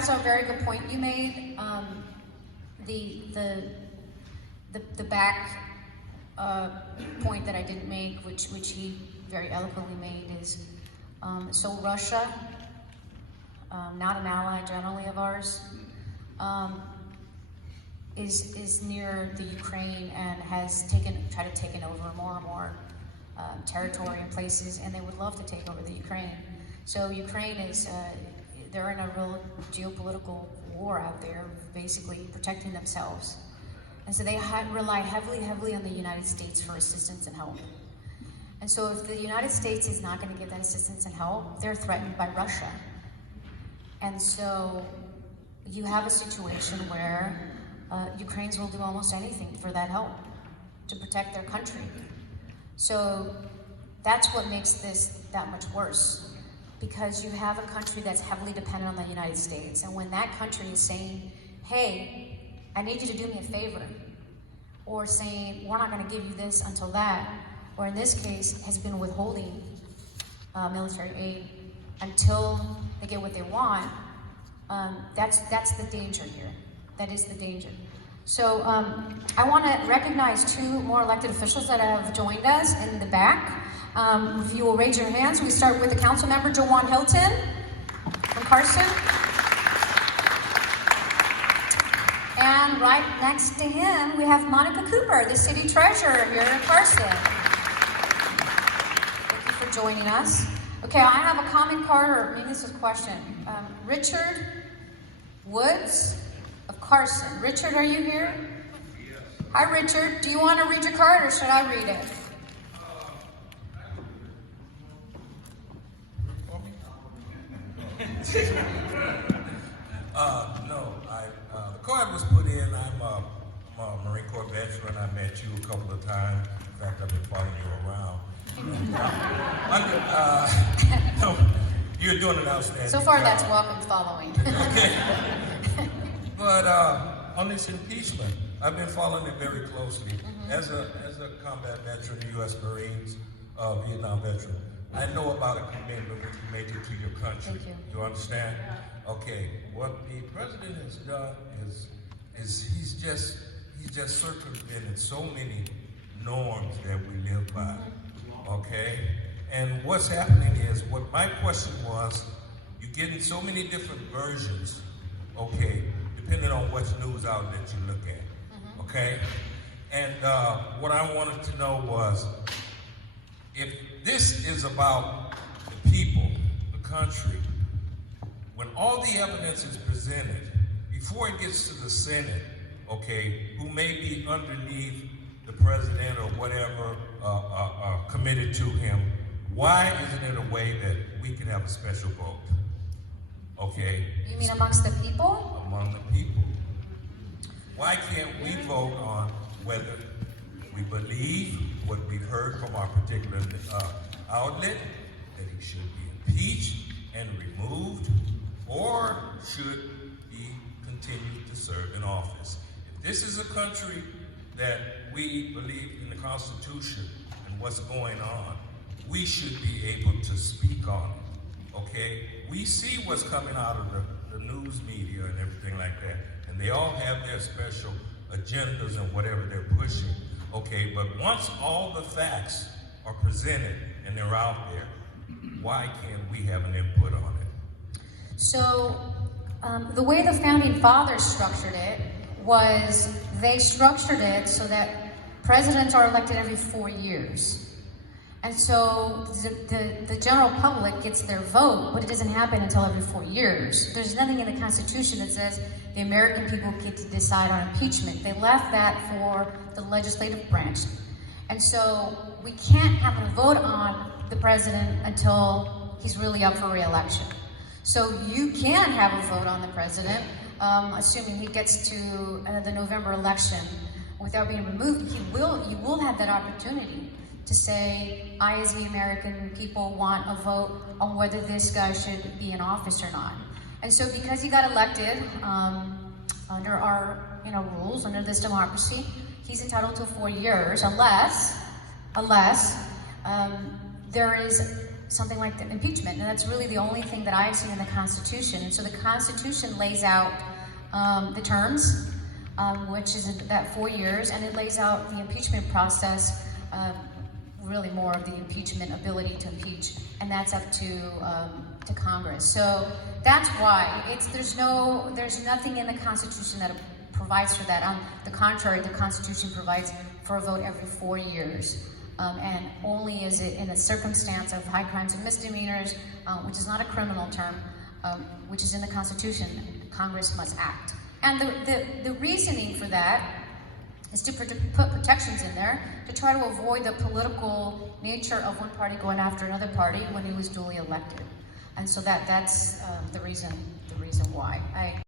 That's a very good point you made. The back point that I didn't make, which he very eloquently made, is so Russia, not an ally generally of ours, is near the Ukraine and has tried to take over more and more territory and places, and they would love to take over the Ukraine. So Ukraine is, they're in a real geopolitical war out there, basically protecting themselves. And so they rely heavily on the United States for assistance and help. And so if the United States is not going to give that assistance and help, they're threatened by Russia. And so you have a situation where Ukrainians will do almost anything for that help to protect their country. So that's what makes this that much worse, because you have a country that's heavily dependent on the United States. And when that country is saying, hey, I need you to do me a favor, or saying, we're not going to give you this until that, or in this case, has been withholding military aid until they get what they want, that's the danger here. That is the danger. So I want to recognize two more elected officials that have joined us in the back. If you will raise your hands, we start with the council member, Jawan Hilton from Carson. And right next to him, we have Monica Cooper, the city treasurer here in Carson. Thank you for joining us. Okay, I have a comment card, or maybe this is a question. Richard Woods of Carson. Richard, are you here? Yes. Hi, Richard. Do you want to read your card, or should I read it? No, the card was put in. I'm a Marine Corps veteran. I met you a couple of times. In fact, I've been following you around. No, you're doing an outstanding So far, job. that's welcome following. Okay. But on this impeachment, I've been following it very closely. As a combat veteran, U.S. Marines, Vietnam veteran, I know about a commitment when you make it to your country. Thank you. You understand? Okay. What the president has done is he's just circumvented so many norms that we live by. Okay. And what's happening is, what my question was, you're getting so many different versions. Okay, depending on which news outlet you look at. Okay. And what I wanted to know was, if this is about the people, the country, when all the evidence is presented, before it gets to the Senate, okay, who may be underneath the president or whatever, committed to him, why isn't it a way that we can have a special vote? Okay? You mean amongst the people? Among the people. Why can't we vote on whether we believe what we've heard from our particular outlet, that he should be impeached and removed, or should he continue to serve in office? If this is a country that we believe in the Constitution and what's going on, we should be able to speak on it, okay? We see what's coming out of the news media and everything like that, and they all have their special agendas and whatever they're pushing, okay? But once all the facts are presented and they're out there, why can't we have an input on it? So the way the founding fathers structured it was they structured it so that presidents are elected every 4 years. And so the general public gets their vote, but it doesn't happen until every 4 years. There's nothing in the Constitution that says the American people get to decide on impeachment. They left that for the legislative branch. And so we can't have a vote on the president until he's really up for re-election. So you can have a vote on the president, assuming he gets to the November election without being removed. You will have that opportunity to say, I as the American people want a vote on whether this guy should be in office or not. And so because he got elected under our rules, under this democracy, he's entitled to 4 years unless there is something like the impeachment, and that's really the only thing that I've seen in the Constitution. And so the Constitution lays out the terms, which is that 4 years, and it lays out the impeachment process, really more of the impeachment ability to impeach, and that's up to Congress. So that's why there's nothing in the Constitution that provides for that. On the contrary, the Constitution provides for a vote every 4 years. And only is it in a circumstance of high crimes and misdemeanors, which is not a criminal term, which is in the Constitution, Congress must act. And the reasoning for that is to put protections in there to try to avoid the political nature of one party going after another party when he was duly elected. And so that's the reason why.